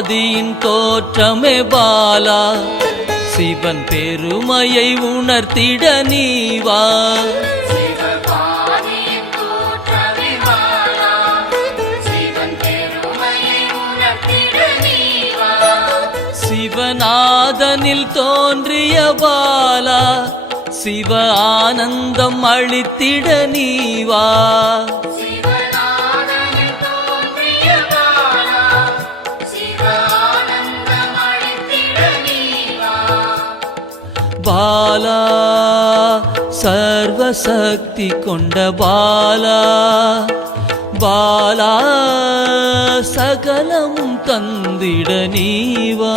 ஆதியின் தோற்றமே பாலா, சிவன் பெருமையை உணர்த்திட நீவா. சிவநாதனில் தோன்றிய பாலா, சிவ ஆனந்தம் அளித்திட நீவா. பாலா சர்வசக்தி கொண்ட பாலா, பாலா சகலமும் தந்திட நீவா.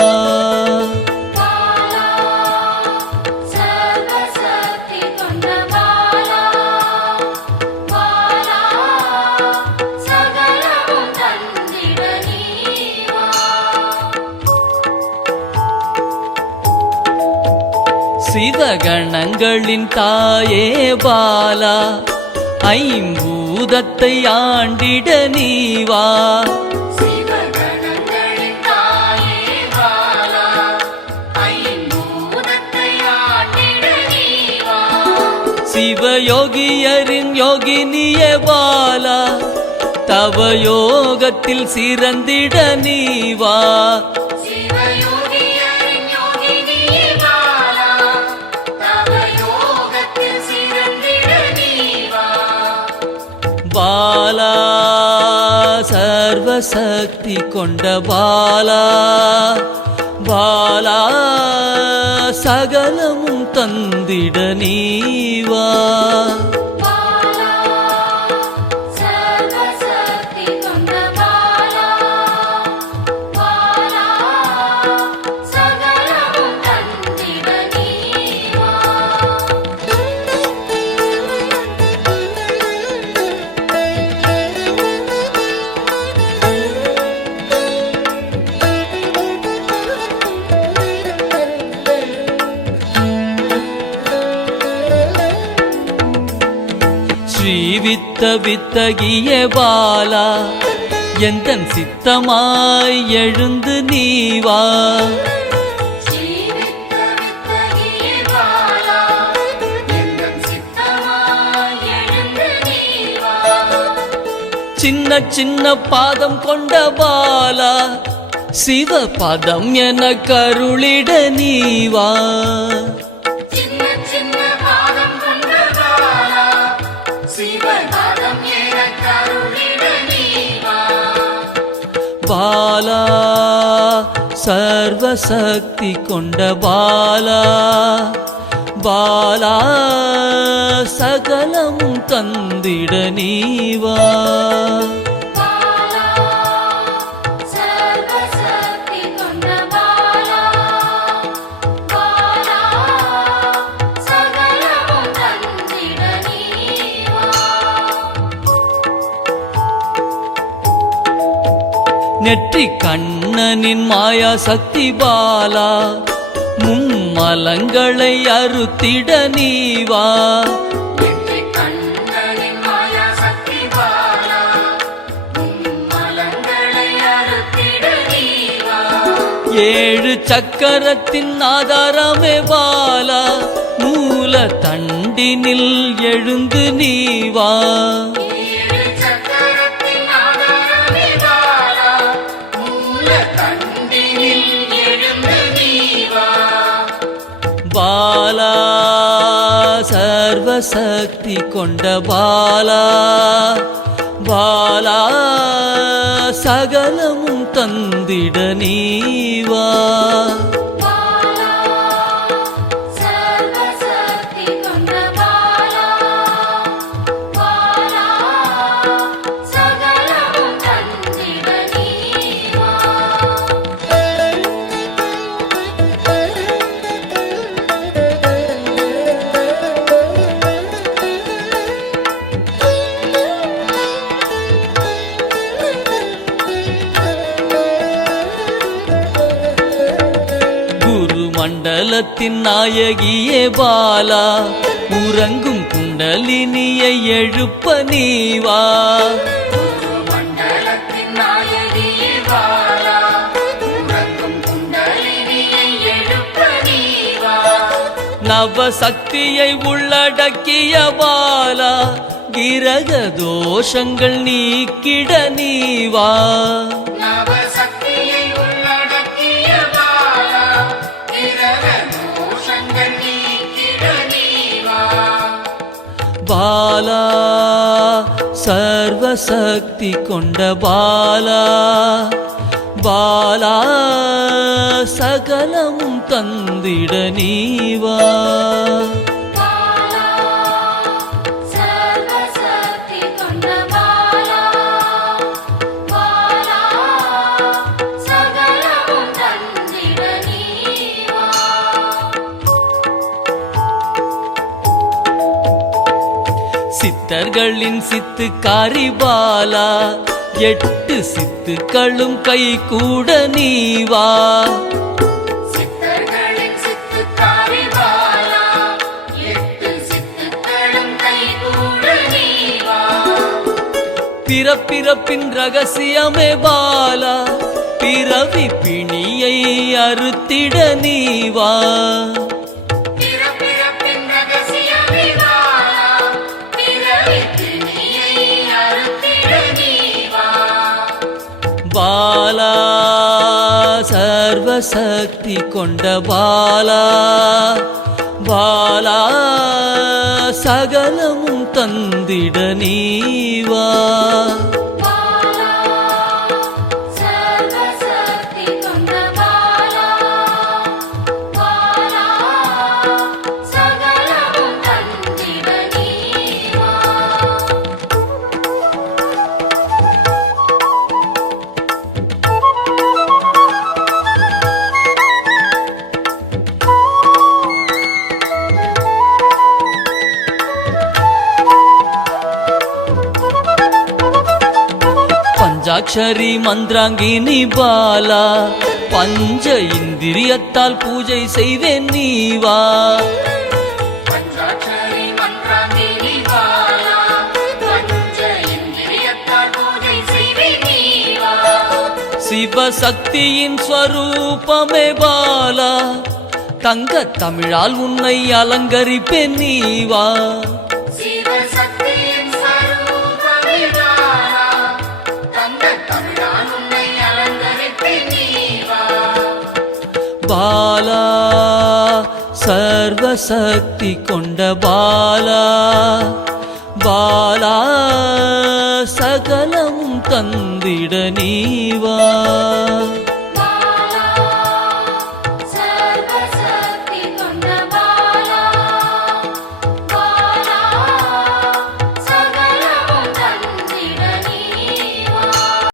சிவகணங்களின் தாயே பாலா, ஐம்பூதத்தை ஆண்டிட நீவா. சிவயோகியரின் யோகினியே பாலா, தவ யோகத்தில் சிறந்திட நீவா. பாலா சர்வசக்தி கொண்ட பாலா, பாலா சகலமும் தந்திட நீவா. ஸ்ரீவித்த வித்தகிய பாலா, எந்தன் சித்தமாய் எழுந்து நீவா. சின்ன சின்ன பாதம் கொண்ட பாலா, சிவ பதம் என கருளிட நீவா. பாலா சர்வசக்தி கொண்ட பாலா, பாலா சகலமும் தந்திட நீவா. நெற்றி கண்ணனின் மாயா சக்தி பாலா, மும்மலங்களை அறுத்திட நீவா. ஏழு சக்கரத்தின் ஆதாரமே பாலா, மூல தண்டினில் எழுந்து நீவா. பாலா சர்வசக்தி கொண்ட பாலா, பாலா சகலமும் தந்திட நீவா. மண்டலத்தின் நாயகியே பாலா, உறங்கும் குண்டலினியை எழுப்ப நீவா. மண்டலத்தின் நாயகியே பாலா, நவசக்தியை உள்ளடக்கிய பாலா கிரக தோஷங்கள் நீக்கிட நீவா நவசக்தியை உள்ளடக்கிய பாலா கிரக தோஷங்கள் நீக்கிட நீவா பாலா சர்வசக்தி கொண்ட பாலா பாலா சகலமும் தந்திட நீவா பாலா சர்வசக்தி கொண்ட பாலா பாலா சகலமும் தந்திட நீவா சித்தர்களின் சித்துக்காரி பாலா 8 சித்துக்களும் கை கூட நீவா சித்தர்களின் சித்துக்காரி பாலா 8 சித்துக்களும் கைகூட நீவா பிறப்பிறப்பின் ரகசியமே பாலா பிறவி பிணியை அறுத்திட நீவா பிறப்பிறப்பின் ரகசியமே பாலா பிறவி பிணியை அறுத்திட நீவா பாலா சர்வசக்தி கொண்ட பாலா பாலா சகலமும் தந்திட நீவா பாலா சர்வசக்தி கொண்ட பாலா பாலா சகலமும் தந்திட நீவா பஞ்சாட்சரி மந்திராங்கினி பாலா பஞ்ச இந்திரியத்தால் பூஜை செய்வேன் நீவா பஞ்சாட்சரி மந்திராங்கினி பாலா பஞ்ச இந்திரியத்தால் பூஜை செய்வேன் நீவா சிவசக்தியின் ஸ்வரூபமே பாலா தங்க தமிழால் உன்னை அலங்கரிப்பேன் நீவா சிவசக்தியின் ஸ்வரூபமே பாலா தங்க தமிழால் உன்னை அலங்கரிப்பேன் நீவா பாலா சர்வசக்தி கொண்ட பாலா பாலா சகலமும் தந்திட நீவா